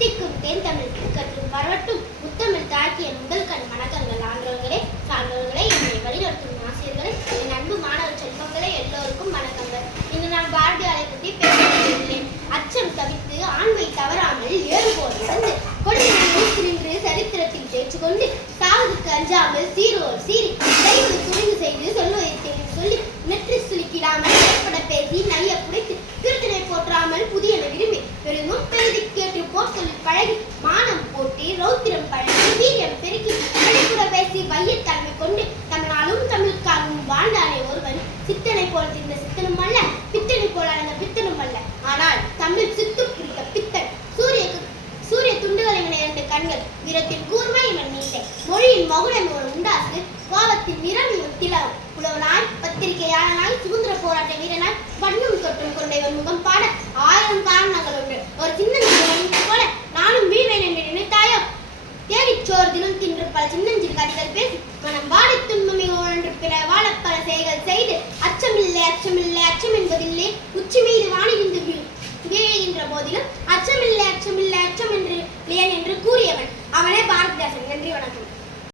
தித்திக்கும் தேன் தமிழ் கற்றும் வரட்டும் முத்தமிழ் தாக்கிய முதல் கண் வணக்கங்கள். ஆண்டவர்களே, சான்றோர்களே, என்னை வழிநடத்தும் ஆசிரியர்களே, என் அன்பு மாணவ செல்வங்களே, எல்லோருக்கும் வணக்கங்கள். இன்று நான் பாரதியாரை பற்றி பேசுகிறேன். அச்சம் தவிர்த்து ஆண்மை தவறாமல் ஏறுபோல் நடந்து கொடுத்து நின்று சரித்திரத்தில் தேர்ச்சிக்கொண்டு சாவதுக்கு அஞ்சாமல் சீரோர் சீறி செய்வது துணிந்து செய்து சொல்வதை தெரிந்து சொல்லி நெற்றி சுலுக்கிடாமல் ஏற்பட பேசி நைய புடைத்து திருத்தனை போற்றாமல் புதியன விரும்பி பெருமும் பெருதி கேட்டு போர்த்தொழில் பழகி மானம் போட்டி ரௌத்திரம் பழகி வீரியம் பெருக்கி அடிப்புற பேசி வையத் தலைமை கொண்டு தமிழாலும் தமிழுக்காகவும் வாழ்ந்தானே ஒருவன் சித்தனை போல் திந்த சித்தனும் அல்ல, பித்தனை போல் அடைந்த பித்தனும் அல்ல. ஆனால் தமிழ் சித்து பிடித்த பித்தன். சூரிய துண்டுகளை இரண்டு கண்கள், வீரத்தின் கூர்மை இவன் நீட்டை, மொழியின் மகுடம் இவன் உண்டாசு, கோபத்தின் நிறம் இவன் திலகம், புலவனாய் பத்திரிகையாளனாய் சுதந்திர போராட்ட வீரனாய் வண்ணம் தொட்டும் கொண்ட இவன் முகம் பாட 1000 காரணங்கள் உண்டு. ஒரு சின்னஞ்சிறு போல நானும் வீழ்வேன் என்று நினைத்தாயோ? தேடிச்சோர் தினம் தின்று பல சின்னஞ்சிறு கதைகள் பேசி மனம் வாடி துன்பமே ஒன்று பிற வாழ பல செயல்கள் செய்து அச்சமில்லை அச்சமில்லை அச்சம் என்பதில்லை உச்சி மீது வானிலிருந்து வீழ்கின்ற போதிலும் அச்சமில்லை அச்சமில்லை அச்சம் என்று என்று கூறியவன் அவனே பாரதிதாசன். நன்றி, வணக்கம்.